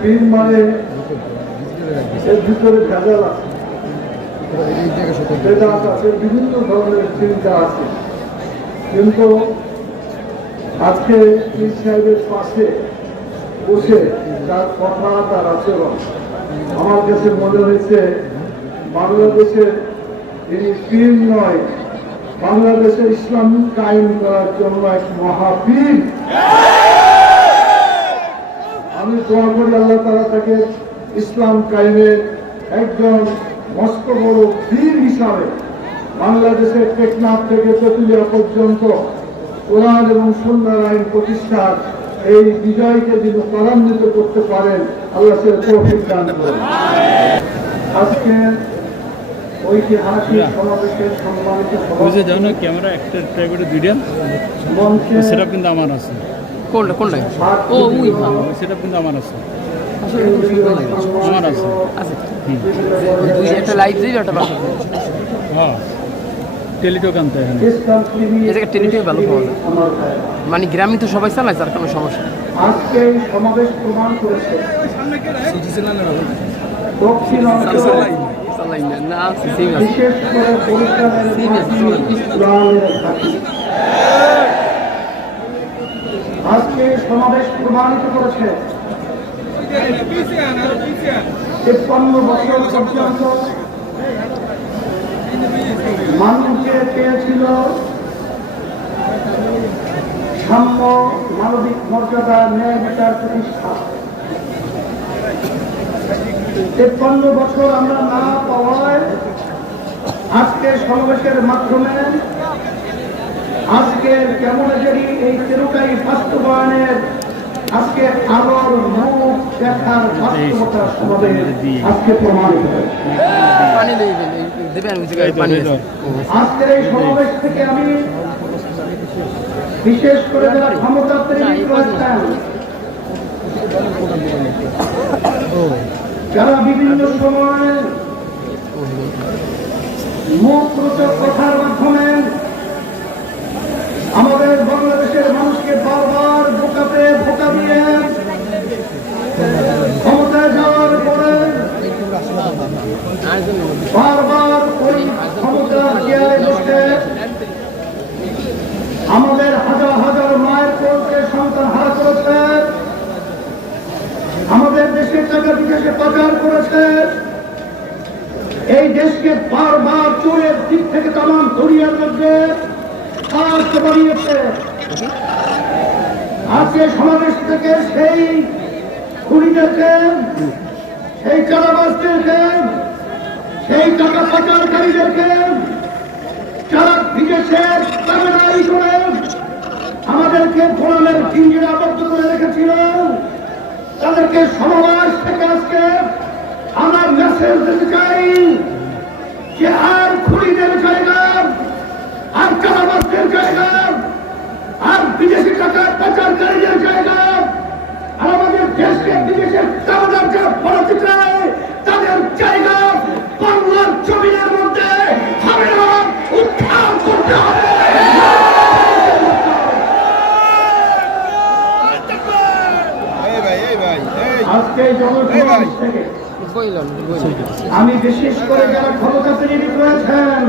পীর মানে এর ভিতরে ভেজাল আছে, বেদাত আছে, বিভিন্ন ধরনের চিন্তা আছে। কিন্তু আজকে পীর সাহেবের পাশে বসে তার কথা, তার আচরণ আমার কাছে মনে হয়েছে বাংলাদেশের তিনি পীর নয়, বাংলাদেশে ইসলাম কায়েম করার জন্য এক মহাপীর। আমি দোয়া করি আল্লাহ তাআলা তাকে ইসলাম কায়েমের একজন মস্ত বড় পীর হিসাবে বাংলাদেশের টেকনাফ থেকে তেঁতুলিয়া পর্যন্ত কোরআন এবং সুন্নাহর আইন প্রতিষ্ঠার এই বিজয়কে যিনি ত্বরান্বিত করতে পারেন, আল্লাহ সে তৌফিক দান করেন। আজকে ঐতিহাসিক সমাবেশের সম্মানিত বুঝে যাও না ক্যামেরা একটা প্রাইভেট ভিডিও সেটা কিন্তু আমার আছে। কোনটা ও ওই সেটা কিন্তু আমার আছে, আমার আছে দুই একটা লাইভ দিই একটা বাকি হ্যাঁ টেলিটক আনতে হয় এই জায়গায় টেলিটক ভালো পাওয়া যায়, মানে গ্রামে তো সবাই চালায়, তার কোনো সমস্যা নেই। আজকে এই সমাবেশ প্রমাণ করেছে দক্ষিণ অঞ্চলে বিশেষ করে আজকে সমাবেশ প্রমাণিত করেছে ৫৩ বছর পর্যন্ত মানুষকে পেয়েছিল সাম্য, মানবিক মর্যাদা, ন্যায় বিচার প্রতিষ্ঠা। ৫৩ বছর আমরা না পাওয়ায় আজকে সমাবেশের মাধ্যমে আজকে কেমন জানি এই তেরোটাই বাস্তবায়নের আজকে আলোর মুখ দেখার বাস্তবতা সমাবেশ আজকে প্রমাণিত হয়েছে। আজকের এই সমাবেশ থেকে আমি বিশেষ করে যারা ক্ষমতা প্রেমী রয়েছেন, যারা বিভিন্ন সময় মুখ রোচক কথার মাধ্যমে আমাদের বাংলাদেশের মানুষকে বারবার বোকাতে ধোঁকা দিয়ে ক্ষমতায় যাওয়ার পরে বারবার ওই ক্ষমতার চেয়ারে বসে আমাদের হাজার হাজার মায়ের কোলকে সন্তান হারা করেছে, আমাদের দেশের টাকা বিদেশে পাচার করেছে, এই দেশকে বারবার চোরের দিক থেকে তাম দরিয়ার মধ্যে বানিয়েছে। আজকে সমাবেশ থেকে সেই খুনিদেরকে, সেই চাঁদাবাজদেরকে, সেই টাকা পাচারকারীদেরকে যারা বিদেশের তাবেদারি করে আমাদেরকে গোলামের পিঞ্জরে আবদ্ধ করে রেখেছিল, তাদেরকে সমাবেশ থেকে আজকে আমরা মেসেজ দিতে চাই যে আর খুনিদের জায়গা, আর চাঁদাবাজদের জায়গা, আর বিদেশি টাকা পাচারকারীদের জায়গা, আর আমাদের দেশকে বিদেশের তাবেদার যারা পড়াতে চায় তাদের জায়গা বাংলার জমিনের মধ্যে হবে না, উত্থান করতে হবে। আজকে জনসমাবেশ থেকে আমি বিশেষ করে যারা ক্ষমতা প্রেমী রয়েছেন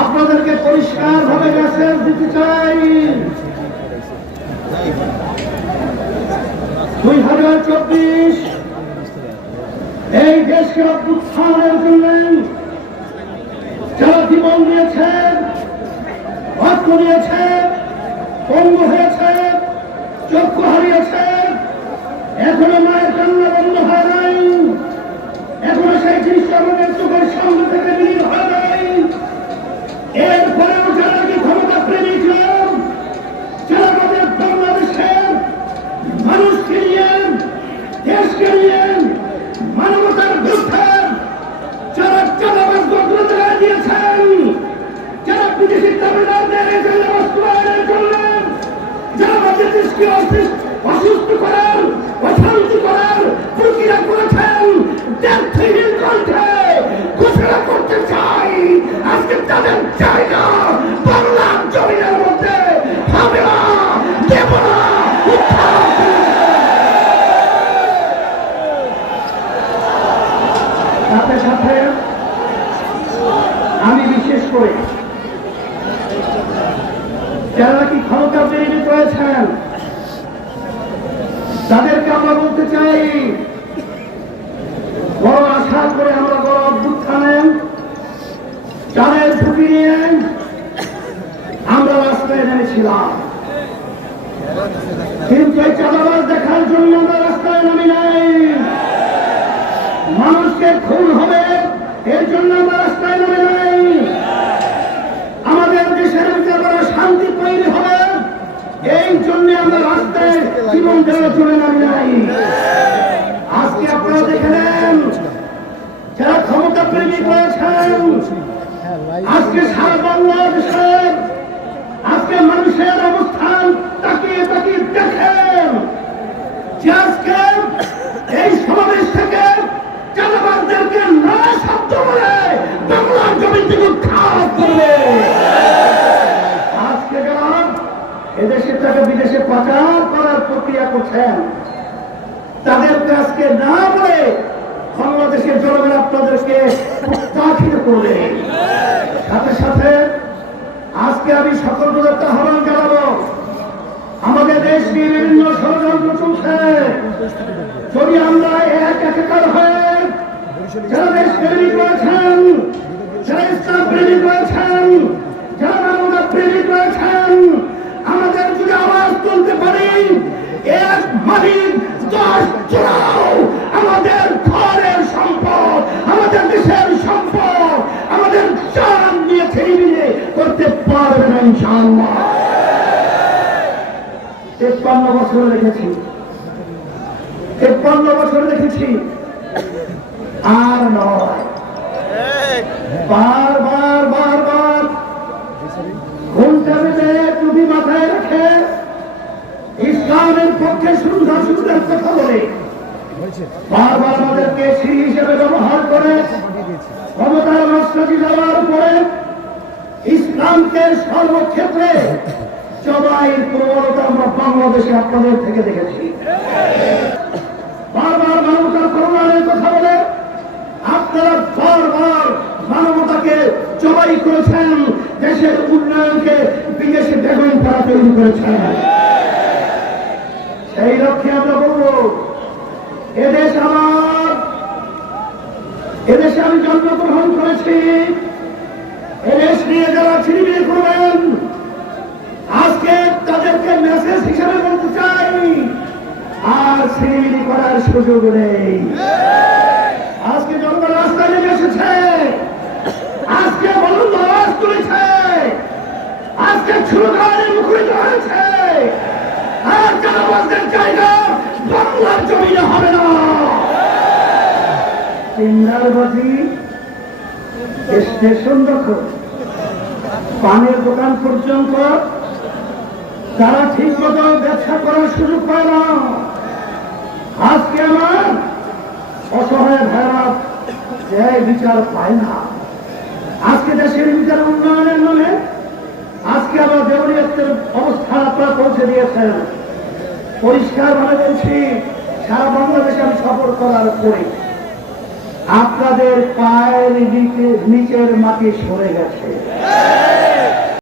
আপনাদেরকে পরিষ্কার ভাবে মেসেজ দিতে চাই, 2024 এই দেশকে উত্থানের জন্য যারা জীবন দিয়েছেন, রক্ত দিয়েছেন, পঙ্গু হয়েছে, চক্ষু হারিয়েছে, এখনো মায়ের কান্না বন্ধ হয় নাই, এখনো সেই জিনিসটা আমাদের চোখের সামনে থেকে বিলীন হয় নাই। এরপরেও যারা কি ক্ষমতা প্রেমী ছিলেন, যারা আমাদের বাংলাদেশের মানুষকে নিয়ে, দেশকে নিয়ে, মানবতার বিরুদ্ধে যারা চাঁদাবাজ গঠন জায়গায় দিয়েছেন, যারা বিদেশি তাবেদারদের এই জায়গা বাস্তবায়নের জন্য যারা আমাদের দেশকে অসুস্থ করার, অশান্তি করার প্রক্রিয়া করেছেন, কণ্ঠে ঘোষণা করতে চাই আজকে তাদের জায়গা বাংলার জমিনের মধ্যে হবে না, দেব না। করে যারা নাকি ক্ষমতা তৈরি করেছেন তাদেরকে আমরা বলতে চাই, বড় আশা করে আমরা বড় অভ্যুত্থানে চালের ঝুঁকি নিয়ে আমরা রাস্তায় নেমেছিলাম, কিন্তু এই চাঁদাবাজ দেখার জন্য আমরা রাস্তায় নামি নাই। মানুষকে খুন হবে এর জন্য আমরা রাস্তায় নামে নাই। আমাদের দেশের ভিতরে বড় শান্তি তৈরি হবে এই জন্য আমরা রাস্তায় জীবন দেওয়ার জন্য নামি নাই। আজকে আপনারা দেখে নেন, যারা ক্ষমতা প্রেমী করেছেন, আজকে সারা বাংলাদেশের আজকে মানুষের অবস্থান তাকিয়ে তাকিয়ে দেখেন যে আজকে এই সমাবেশ থেকে চাঁদাবাজদেরকে না শব্দ বলে বাংলার জমি থেকে উৎখাত করবে। আজকে যারা এদেশের থেকে বিদেশে পাচার করার প্রক্রিয়া করছেন তাদেরকে আজকে না বলে বাংলাদেশের জনগণ আপনাদেরকে প্রত্যাখ্যাত করবে। সাথে সাথে আজকে আমি সকল প্রদত্ত আহ্বান জানাবো, আমাদের দেশ নিয়ে বিভিন্ন ষড়যন্ত্র চলছে। যদি আমরা এক একাকার হয়ে যারা দেশ প্রেমিক রয়েছেন, যারা ইসলাম প্রেমিক রয়েছেন, যারা মানবতা প্রেমিক রয়েছেন, আমাদের যদি আওয়াজ তুলতে পারি, এক মালিক 10 চোরাও আমাদের ঘরের সম্পদ, আমাদের দেশের সম্পদ, আমাদের জান দিয়ে ছেড়ে করতে পারবে না ইনশাআল্লাহ। 53 বছর দেখেছি, 53 বছর দেখেছি, আর নয়, বারবার বারবার ঘুমটা বেঁধে টুপি মাথায় রেখে ইসলামের পক্ষে সুবিধা সুবিধার কথা বলে বারবার আমাদেরকে সিঁড়ি হিসেবে ব্যবহার করে ক্ষমতার রাষ্ট্রটি যাওয়ার পরে ইসলামকে সর্বক্ষেত্রে জবাইয়ের প্রবণতা আমরা বাংলাদেশে আপনাদের থেকে দেখেছি। বারবার মানবতার কল্যাণের কথা বলে আপনারা বারবার মানবতাকে জবাই করেছেন, দেশের উন্নয়নকে বিদেশে বেগুন করা তৈরি করেছেন। সেই লক্ষ্যে আমরা বলবো, এদেশ আমার, এদেশে আমি জন্মগ্রহণ করেছি, এদেশ নিয়ে যারা ছিনিমিনি করবেন আজকে তাদেরকে মেসেজ হিসেবে বলতে চাই, আর ছিনিমিনি করার সুযোগ নেই। আজকে জনগণ রাস্তায় নেমে এসেছে, আজকে বলুন আওয়াজ তুলেছে, আজকে স্লোগানে মুখরিত হয়েছে, আর চাঁদাবাজদের জায়গা বাংলার জমিনে হবে না। চিন্তাবাজি স্টেশন দখল, পানের দোকান পর্যন্ত তারা ঠিক মতো ব্যবসা করার সুযোগ পায় না। আজকে আমার অসহায় ভাইরা বিচার পায় না। আজকে দেশের বিচার উন্নয়নের নামে আজকে আবার দেউলিয়াতের অবস্থান আপনারা পৌঁছে দিয়েছেন। পরিষ্কার ভাবে বলছি, সারা বাংলাদেশে আমি সফর করার পরে আপনাদের পায়ের নিচের মাটি সরে গেছে।